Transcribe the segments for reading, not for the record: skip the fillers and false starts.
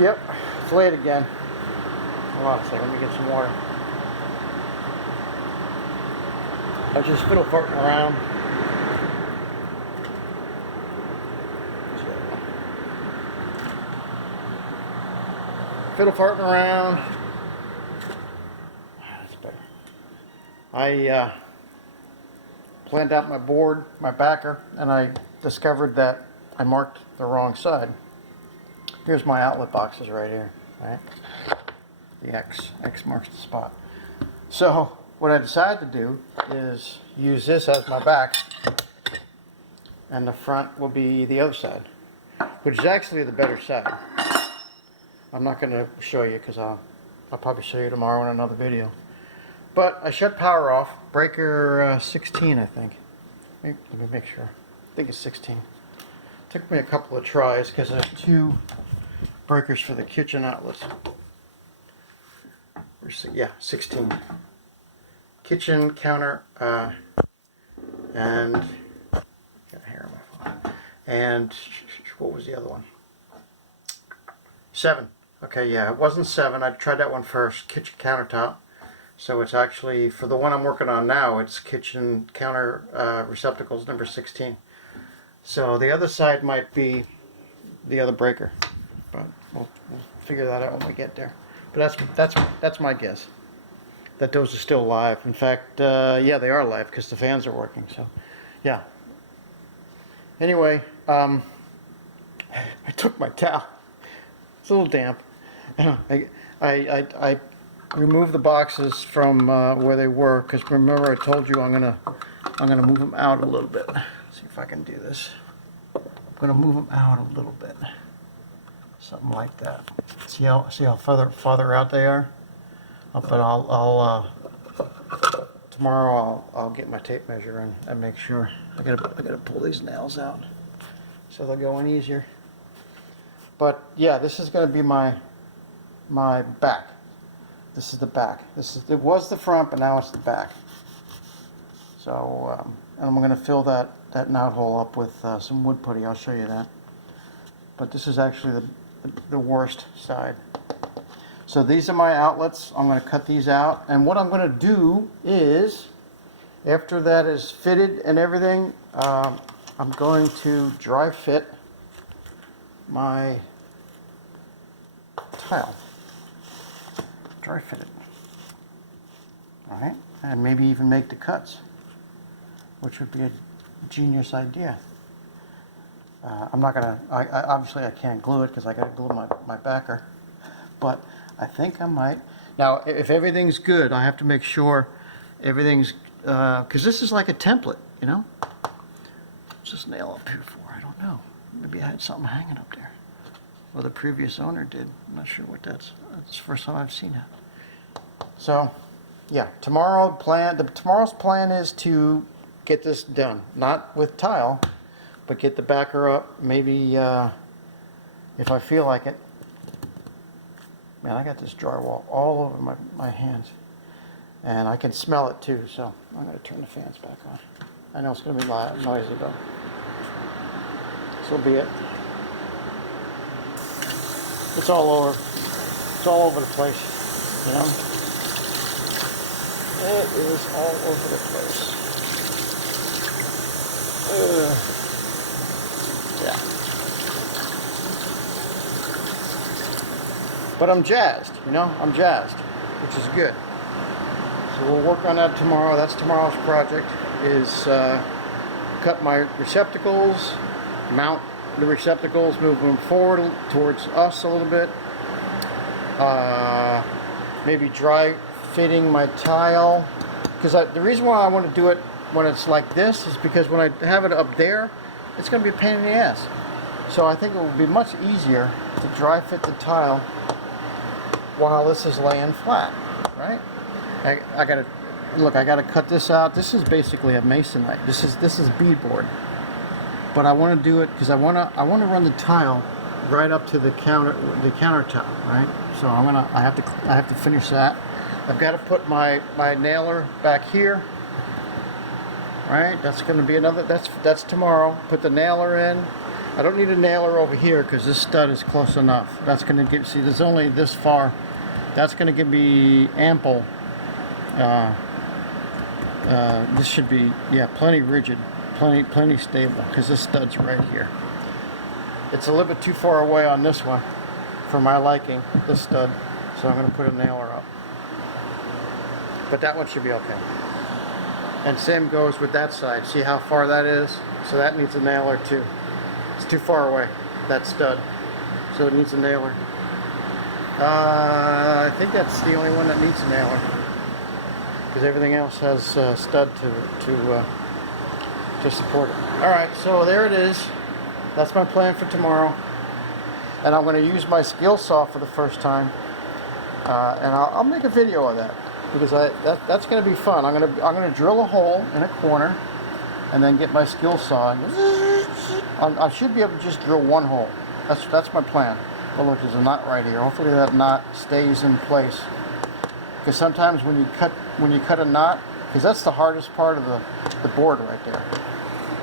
Yep, it's late again. Hold on a second, let me get some water. I was just fiddle farting around. Fiddle farting around. That's better. I planned out my board, my backer, and I discovered that I marked the wrong side. Here's my outlet boxes right here, right? The X marks the spot. So what I decided to do is use this as my back, and the front will be the other side, which is actually the better side. I'm not going to show you because I'll probably show you tomorrow in another video. But I shut power off, breaker 16 I think. Let me make sure. I think it's 16. Took me a couple of tries because I have 2 breakers for the kitchen outlets. Yeah, 16. Kitchen, counter, and got hair on my phone. And what was the other one? 7. Okay, yeah, it wasn't 7. I tried that one first. Kitchen countertop. So it's actually, for the one I'm working on now, it's kitchen counter receptacles number 16. So the other side might be the other breaker, but we'll figure that out when we get there. But that's my guess, that those are still live. In fact, yeah, they are live because the fans are working. So, yeah. Anyway, I took my towel. It's a little damp. I removed the boxes from where they were because remember I told you I'm gonna move them out a little bit. See if I can do this. I'm gonna move them out a little bit, something like that. See how farther out they are. But I'll tomorrow I'll get my tape measure and make sure. I gotta pull these nails out so they'll go in easier. But yeah, this is gonna be my back. This is the back. It was the front, but now it's the back. So and I'm going to fill that knot hole up with some wood putty. I'll show you that. But this is actually the worst side. So these are my outlets. I'm going to cut these out. And what I'm going to do is, after that is fitted and everything, I'm going to dry fit my tile. Dry fit it. Alright, and maybe even make the cuts, which would be a genius idea. I'm not gonna, obviously I can't glue it because I gotta glue my backer, but I think I might. Now, if everything's good, I have to make sure everything's, because this is like a template, you know? What's this nail up here for? I don't know. Maybe I had something hanging up there. Well, the previous owner did. I'm not sure what that's the first time I've seen it. So, yeah, tomorrow's plan is to get this done. Not with tile, but get the backer up. Maybe, if I feel like it. Man, I got this drywall all over my hands. And I can smell it too, so I'm going to turn the fans back on. I know it's going to be noisy though. So be it. It's all over the place, you know? It is all over the place. Yeah. But I'm jazzed, you know? I'm jazzed, which is good. So we'll work on that tomorrow. That's tomorrow's project, is cut my receptacles, mount the receptacles, move them forward towards us a little bit. Maybe dry fitting my tile, because the reason why I want to do it when it's like this is because when I have it up there, it's going to be a pain in the ass. So I think it will be much easier to dry fit the tile while this is laying flat, right? I gotta cut this out. This is basically a masonite. This is beadboard. But I want to do it because I want to run the tile right up to the countertop, right? So I have to finish that. I've got to put my nailer back here, right? That's going to be another. That's tomorrow. Put the nailer in. I don't need a nailer over here because this stud is close enough. That's going to give, see, there's only this far. That's going to give me ample. This should be, yeah, plenty rigid, plenty stable, because this stud's right here. It's a little bit too far away on this one for my liking, this stud, so I'm going to put a nailer up. But that one should be okay. And same goes with that side. See how far that is? So that needs a nailer too. It's too far away, that stud. So it needs a nailer. I think that's the only one that needs a nailer, because everything else has stud to support it. All right, so there it is. That's my plan for tomorrow. And I'm going to use my skill saw for the first time, and I'll make a video of that, because that's going to be fun. I'm going to drill a hole in a corner, and then get my skill saw. I should be able to just drill one hole. That's my plan. Oh look, there's a knot right here. Hopefully that knot stays in place. Because sometimes when you cut a knot, because that's the hardest part of the board right there.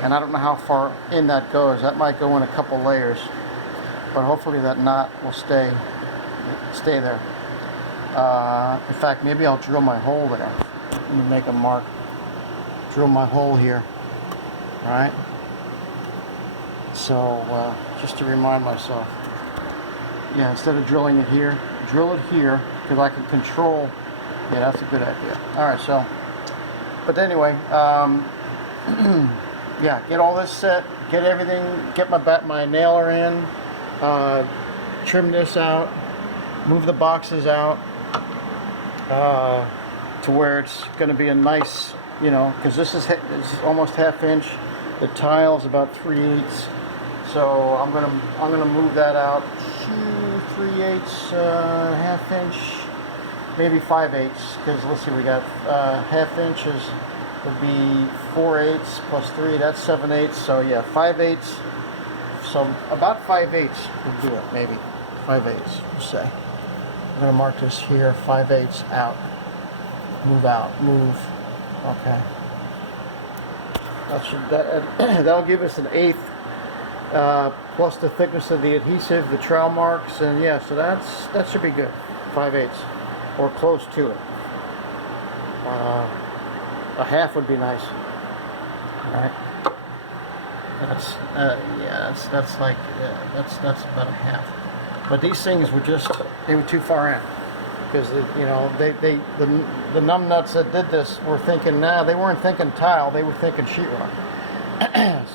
And I don't know how far in that goes. That might go in a couple layers. But hopefully that knot will stay there. In fact, maybe I'll drill my hole there. Let me make a mark. Drill my hole here. Right? So, just to remind myself. Yeah, instead of drilling it here, drill it here, because I can control. Yeah, that's a good idea. Alright, so, but anyway, yeah, get all this set, get everything, get my nailer in, trim this out, move the boxes out, to where it's going to be a nice, you know, because this is almost 1/2 inch, the tile's about 3/8, so I'm gonna move that out 3/8, 1/2 inch, maybe 5/8, because let's see, we got 1/2 inches would be 4/8 plus 3, that's 7/8, so yeah, 5/8, so about 5/8 would do it, maybe 5/8, we'll say. I'm gonna mark this here, 5/8 out, move, okay. That'll give us an 1/8 plus the thickness of the adhesive, the trowel marks, and yeah, so that should be good. 5/8 or close to it. A half would be nice. All right. That's about a half. But these things were they were too far in, because you know the numb nuts that did this were thinking, they weren't thinking tile, they were thinking sheetrock.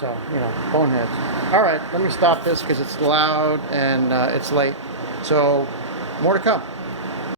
So, you know, boneheads. All right, let me stop this because it's loud and it's late. So, more to come.